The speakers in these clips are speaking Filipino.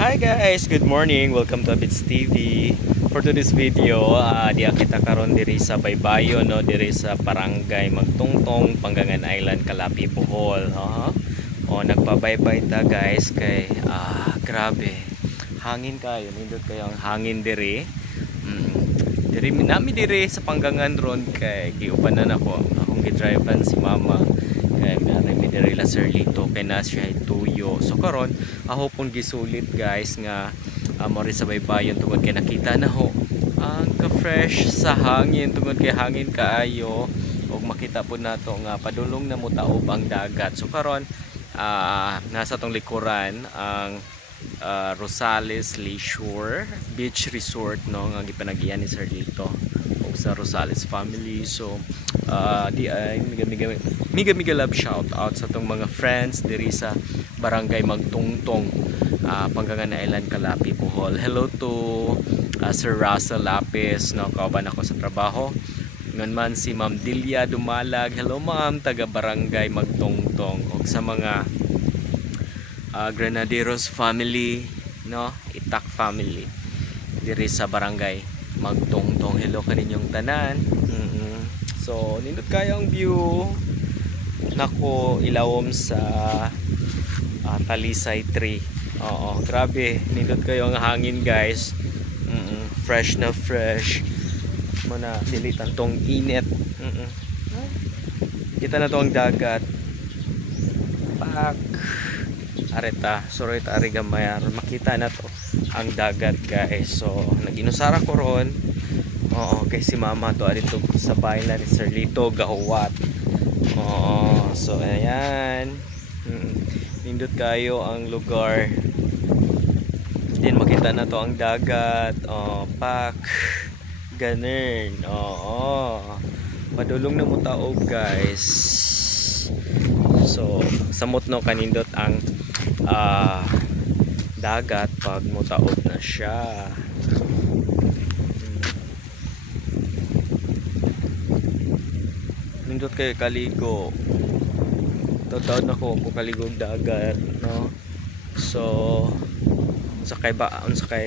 Hi guys, good morning. Welcome to Abits TV. For today's video, diya kita karon diri sa Baybayon, no, diri sa Barangay Magtungtong, Panggangan Island, Calapi, Bohol. Nagpabaybay ta guys kay grabe. Hangin kayo, nindot kayo ang hangin diri. Diri nami diri sa Panggangan ron kay giubanan ako. Akong gidrivean si mama. Kay mi diri la Sirlito kay na siya tuyo. So karon ako pong gisulit guys nga mori sa baybayon tungod kay nakita na ho ang ka-fresh sa hangin tungod kay hangin kaayo ug makita po nato nga padulong na mo taob ang dagat. So karon nasa tong likuran ang Rosales Leisure Beach Resort, no, nga gipanag-iyan ni Sirlito ug sa Rosales family. So di ay miga love shout out sa tong mga friends diri sa Barangay Magtungtong, Panggangan Island, Calapi, Bohol. Hello to Sir Russell Lapis, no, kauban ako sa trabaho. Ngan man si Ma'am Dilia Dumalag. Hello ma'am, taga Barangay Magtungtong. Ug sa mga Granaderos family, no, Itak family diri sa Barangay Magtungtong. Hello kaninyong tanan. So nindot kayo ang view nako ilawom sa Talisay tree. Grabe, nindot kayo ang hangin guys. Fresh na fresh muna dilitan tong init. Kita na to ang dagat. Pak areta, sorry ta ari gamayar, makita na to ang dagat guys. So naginusara ko ron. Kay si mama to adito sa bayan ni Sirlito gahuwat. So ayan. Nindot kayo ang lugar. Din makita na to ang dagat. Pak ganun. Padulong na mo taob guys. So samot no kanindot ang dagat pag mutaob na siya. Nindot kayo kaligo. Tawad na ko kaligog dagat, no. So sakay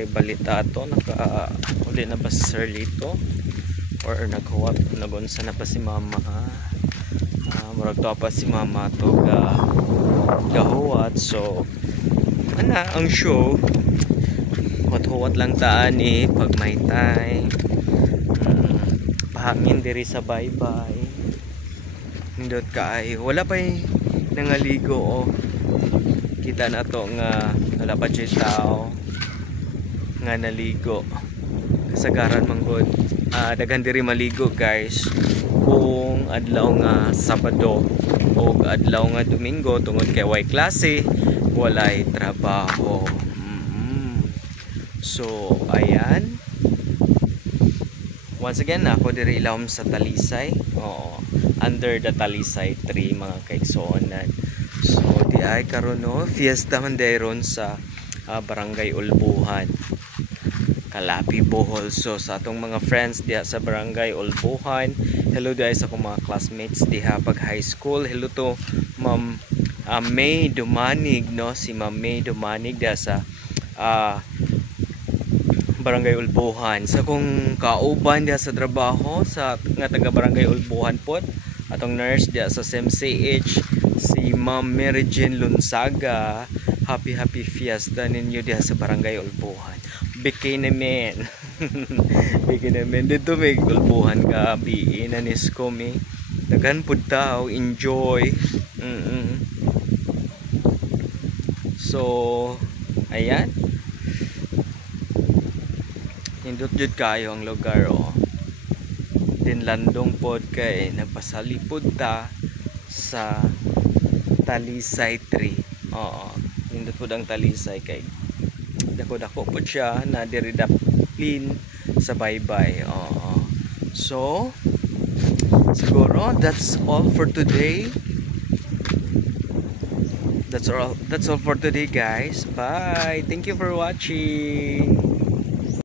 balita to uli na ba si Sirlito or naghuwat nagunsa na pa si mama. Murag to pa si mama to gahuwat. So ang show huwat lang taan pag may time. Pahangin diri sa baybay. Nindot kaayo, wala pa nangaligo. Kita na to nga wala pa dyan tao nga naligo. Kasagaran manggod daghan diri maligo guys kung adlaw nga Sabado o adlaw nga Domingo tungod kay way klase walay trabaho. So ayan, once again ako diri ilawom sa Talisay, under the Talisay tree mga kaigsuonan. So di ay karon no fiesta man dayron sa Barangay Ulbuhan, Calapi, Bohol. So sa atong mga friends diha sa Barangay Ulbuhan, hello guys sa akong mga classmates diha pag high school. Hello to Ma'am May Dumanig, no, si Ma'am May Dumanig diha sa Barangay Ulbuhan. Sa kung kauban diha sa trabaho sa nga taga Barangay Ulbuhan pod, atong nurse diha sa SMCH si Ma'am Mary Jane Lunsaga. Happy fiesta ninyo diha sa Barangay Ulbuhan. Bikini naman. Bikini naman dito may Ulbuhan ka inanis ko mi. Daghan pud tao, enjoy. So ayan. Hindot jud kayo ang lugar din landong pod kay nagpasalipod ta sa Talisay tree. Hindot pod ang Talisay kay dako pod siya na diri daplin sa baybay. So siguro that's all for today. That's all for today guys. Bye. Thank you for watching.